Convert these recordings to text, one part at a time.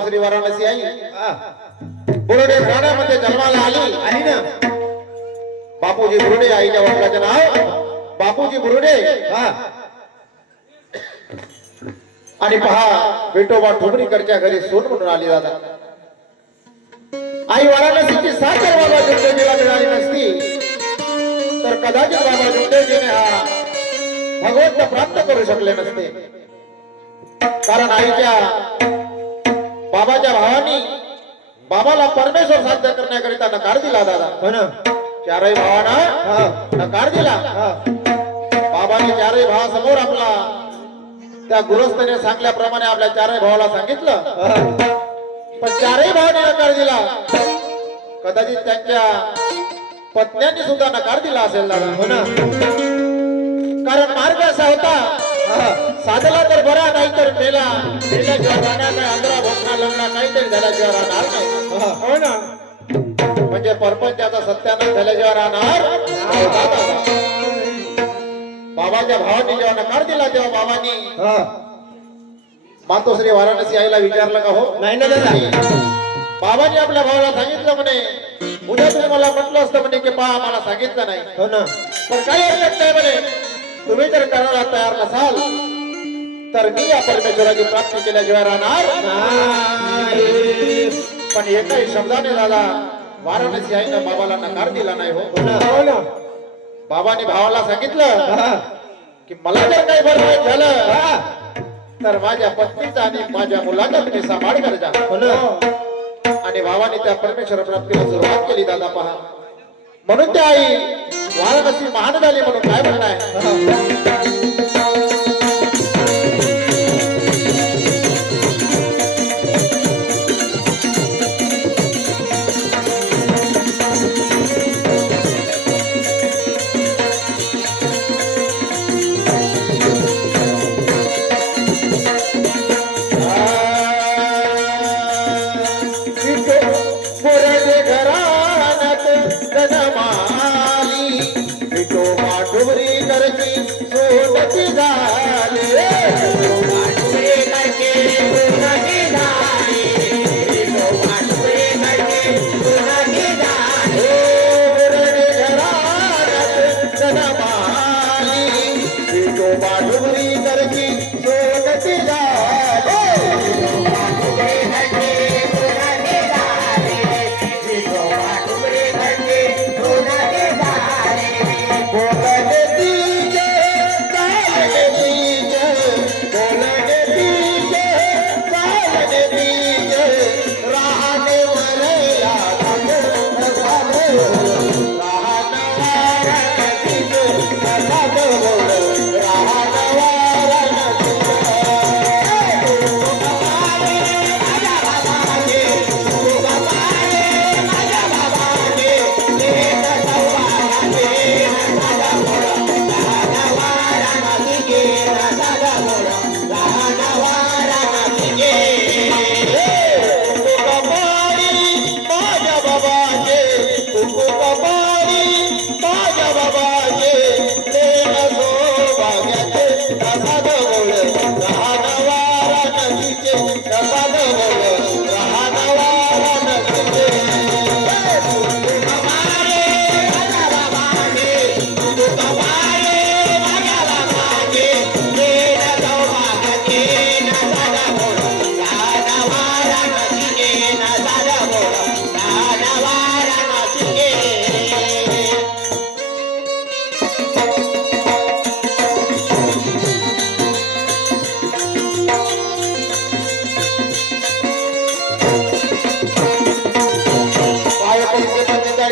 मातोश्री वाराणसी आई बुरुडे घराण्यामध्ये जन्माला आली ना. बापूजी बुरुडे आईच्या वडिलांचे नाव बापूजी बुरुडे. आणि पहा विठोबा ठोबरीकरच्या घरी सोन म्हणून आली दादा. आई वाराणसीची साखर बाबा जोगदेवीला मिळाली नसती तर कदाचित बाबा जोगदेवीने हा भगवंत प्राप्त करू शकले नसते. कारण आईच्या बाबाच्या भावानी बाबाला परमेश्वर साध्य करण्याकरिता नकार दिला दादा. हो ना. चारही भावांना नकार दिला. बाबाने चारही भावासमोर आपला त्या गृहस्थाने सांगल्याप्रमाणे आपल्या चारही भावाला सांगितलं, पण चारही भावाने नकार दिला. कदाचित त्यांच्या पत्न्यांनी सुद्धा नकार दिला असेल दादा. हो ना. कारण मार्ग असा होता, साधला तर बरा नाही तर मेला. मेल्याशिवाय राहणार नाही, आंध्रा भोसना लग्न काहीतरी झाल्याशिवाय राहणार नाही. हो ना. म्हणजे परपंचाचा सत्यानाश झाल्याशिवाय राहणार. बाबाच्या भावाने जेव्हा नकार दिला तेव्हा बाबांनी मातोश्री वाराणसी आईला विचारलं का हो? नाही ना दादा. बाबांनी आपल्या भावाला सांगितलं म्हणे, उद्या तुम्ही मला म्हटलं असतं म्हणे की पहा मला सांगितलं नाही. हो ना. पण काही हरकत नाही म्हणे, तुम्ही जर करायला तयार नसाल तर मी या परमेश्वराची प्राप्ती केल्याशिवाय राहणार. पण एकाही शब्दाने दादा वाराणसी आईनं बाबाला नकार दिला नाही. हो ना. बाबाने भावाला सांगितलं की मला जर काही बरं झालं तर माझ्या पत्नीचा आणि माझ्या मुलाचा तुम्ही सांभाळ करजा. आणि भावाने त्या परमेश्वर प्राप्तीला सुरुवात केली दादा. पहा म्हणून त्या आई वाराणसी महान झाली म्हणून काय म्हणणं आहे?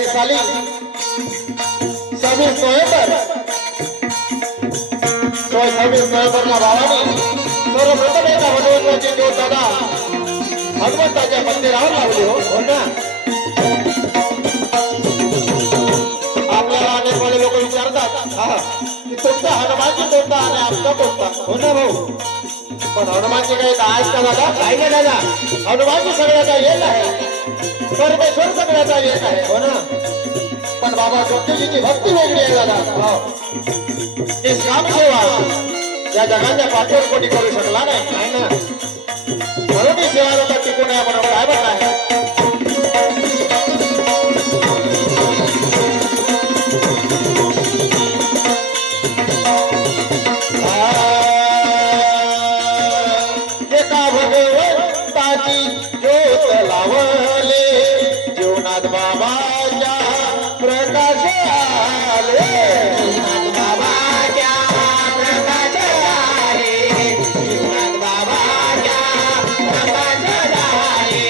साली 26 नोव्हेंबरला भावानी सर्वप्रथम एका भगवंताची ज्योत दादा हनुमंताच्या मंदिरावर लावली. हो ना. आपल्याला अनेक वेळे लोक विचारतात की तुमचा हनुमानजी कोणता आणि आमचा कोणता? हो ना भाऊ. पण हनुमानजी काही आहेत का दादा? काही नाही दादा. हनुमानजी सगळ्याचा एक आहे, परमेश्वर सगळ्याचा एक आहे. हो ना. पण बाबा जोगदेवीची भक्ती वेगळी आहे दादा. निष्काम सेवा या जगाच्या पाठीवर कोणी करू शकला नाही ना. म्हणून ही सेवा लोकांना टिकून आहे म्हणून काय म्हणणं आहे एका भगवंताची ज्योत लावले जीवनात बाबाच्या प्रकाश आले जीवनात बाबाच्या प्रकाश आले जीवनात बाबाच्या प्रकाश आले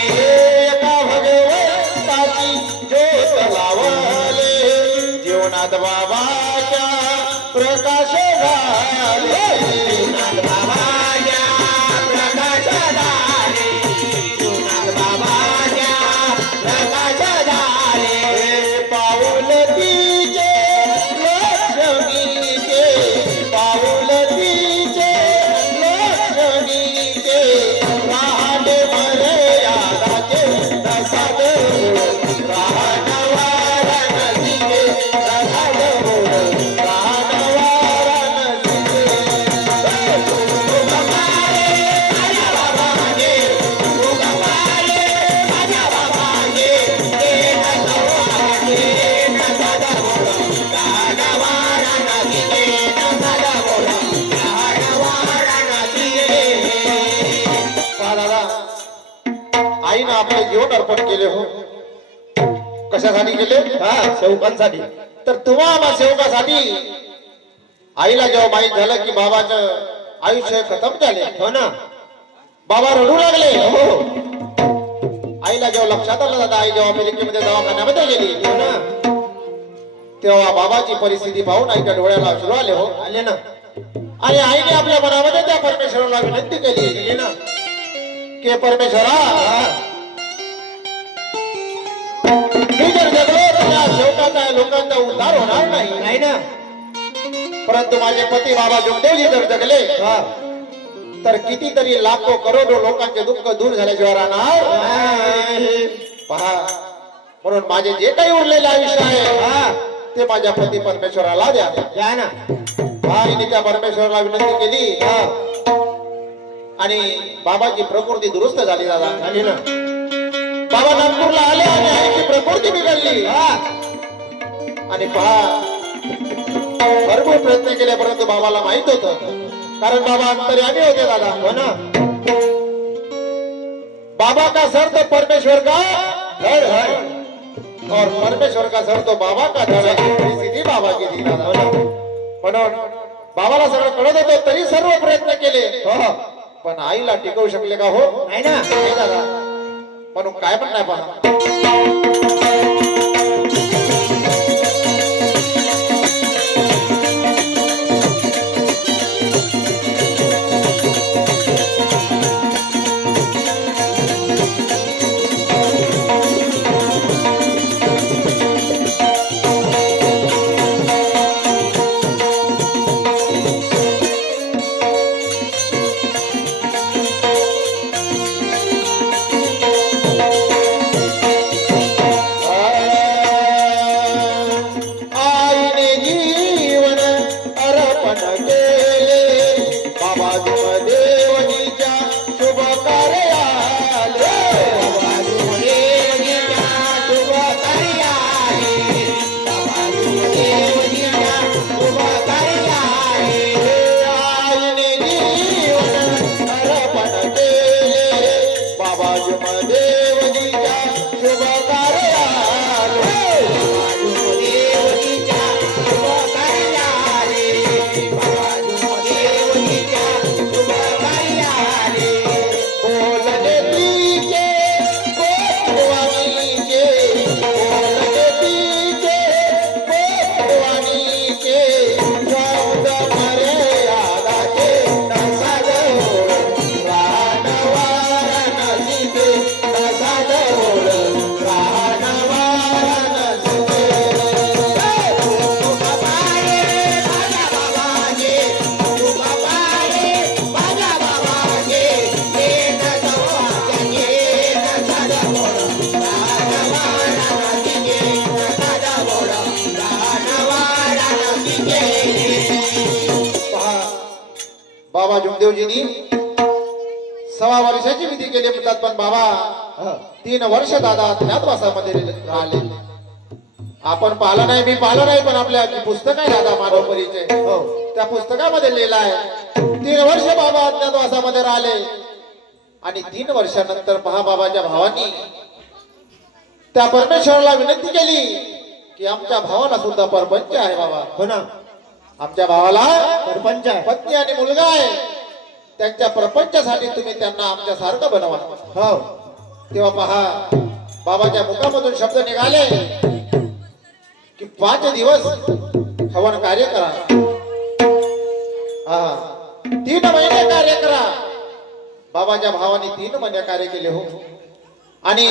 एका भगवंताची ज्योत लावले जीवनात बाबाच्या प्रकाश झाले जीवनात बाबाच्या प्रकाश झाले जीवनात बाबाच्या प्रकाश झाले पाऊल तिचे लक्ष्मीचे पाऊल तिचे लक्ष्मीचे राहणे मर्यादाचे प्रसाद राहणवार नदीचे प्रसाद आईनं आपले जीवन अर्पण केले हो कशासाठी केले सेवकांसाठी तर तुम्हा आम्हा सेवकासाठी आईला जेव्हा माहित झालं की बाबाचं आयुष्य खतम झाले हो ना बाबा रडू लागले हो आईला जेव्हा लक्षात आलं दादा आई जेव्हा अमेरिकेमध्ये दवाखान्यामध्ये गेली हो ना तेव्हा बाबाची परिस्थिती पाहून आईच्या डोळ्याला अश्रू आले हो आले ना आणि आईने आपल्या मनामध्ये त्या परमेश्वराला विनंती केली ना की परमेश्वरा मी जर जगलो तर या सेवकाचा लोकांचा उद्धार होणार नाही ना परंतु माझे पती बाबा जुगदेवजी जर जगले तर कितीतरी लाखो करोडो लोकांचे दुःख दूर झाल्याशिवाय राहणार पहा म्हणून माझे जे काही उरलेले आयुष्य आहे ते माझ्या पती परमेश्वराला द्या ना आईने त्या परमेश्वराला विनंती केली आणि बाबाची प्रकृती दुरुस्त झाली दादा झाली ना बाबा नागपूरला आले आणि आईची प्रकृती बिघडली आणि पहा भरपूर प्रयत्न केले परंतु बाबाला माहित होत कारण बाबा अंतर्यामी होते दादा हो ना बाबा का सर तो परमेश्वर का धड़ है और परमेश्वर का सर तो बाबा का धड़ है परिस्थिती बाबा की थी दादा म्हणून बाबाला सगळं कळत होतं तरी सर्व प्रयत्न केले पण आईला टिकवू शकले का हो नाही ना नाही दादा म्हणून काय म्हणणार पहा बाबा जुगदेवजींनी 6 वर्षाची विधी केली म्हणतात, पण बाबा 3 वर्ष दादा अज्ञातवासामध्ये राहिले. आपण पाहिलं नाही, मी पाहिलं नाही, पण आपल्या पुस्तक आहे दादा मानव परिचय, त्या पुस्तकामध्ये लिहिलं आहे 3 वर्ष बाबा अज्ञातवासामध्ये राहिले. आणि 3 वर्षानंतर पहा बाबाच्या भावांनी त्या परमेश्वराला विनंती केली की आमच्या भावाला सुद्धा परपंच आहे बाबा. हो ना, आमच्या भावाला सरपंच आहे. पत्नी आणि मुलगा आहे, त्यांच्या प्रपंचासाठी तुम्ही त्यांना आमच्या सारखं बनवा. हो, तेव्हा पहा बाबाच्या मुखामधून शब्द निघाले की 5 दिवस हवन कार्य करा, 3 महिने कार्य करा. बाबाच्या भावाने 3 महिने कार्य केले हो. आणि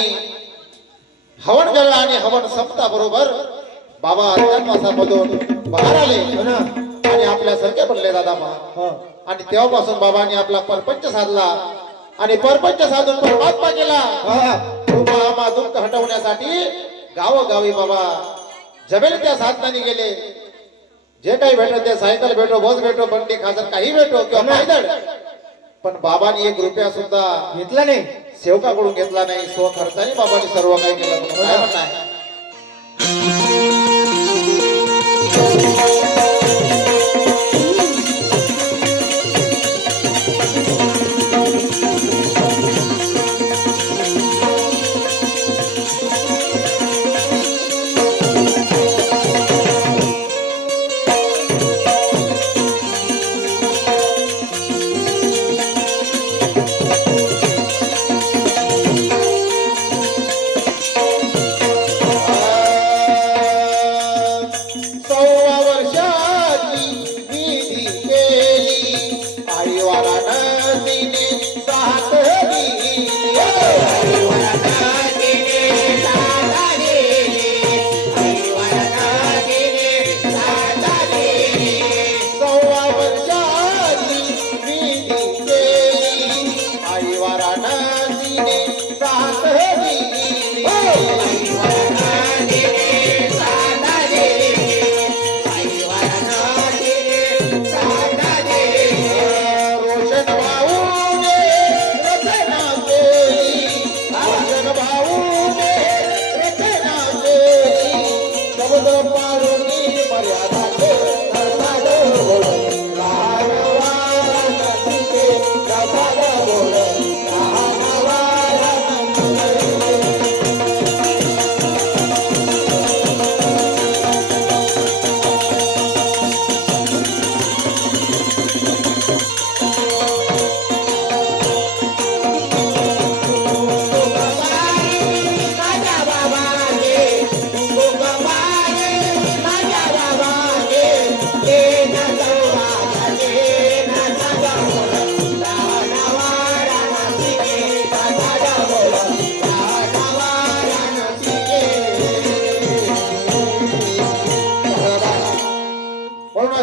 हवन केलं आणि हवन संपता बरोबर बाबा अज्ञातवासामधून बाहेर आले आणि आपल्यासारखे बनले दादा पहा. आणि तेव्हापासून बाबांनी आपला परपंच साधला आणि परपंच साधून परमात्मा केला. दुःख हटवण्यासाठी गावोगावी बाबा जमेल त्या साधनाने गेले. जे काही भेटो ते सायकल भेटो, बस भेटो, बंडी खासर काही भेटो किंवा पायदळ, पण बाबांनी 1 रुपया सुद्धा घेतला नाही, सेवकाकडून घेतला नाही. स्वखर्चाने बाबांनी सर्व काही केलं. काय म्हणणं आहे?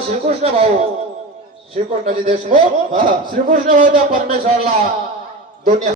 श्रीकृष्ण भाऊ, श्रीकृष्णाजी देशमुख, श्रीकृष्ण भाऊ त्या परमेश्वरला दोन्ही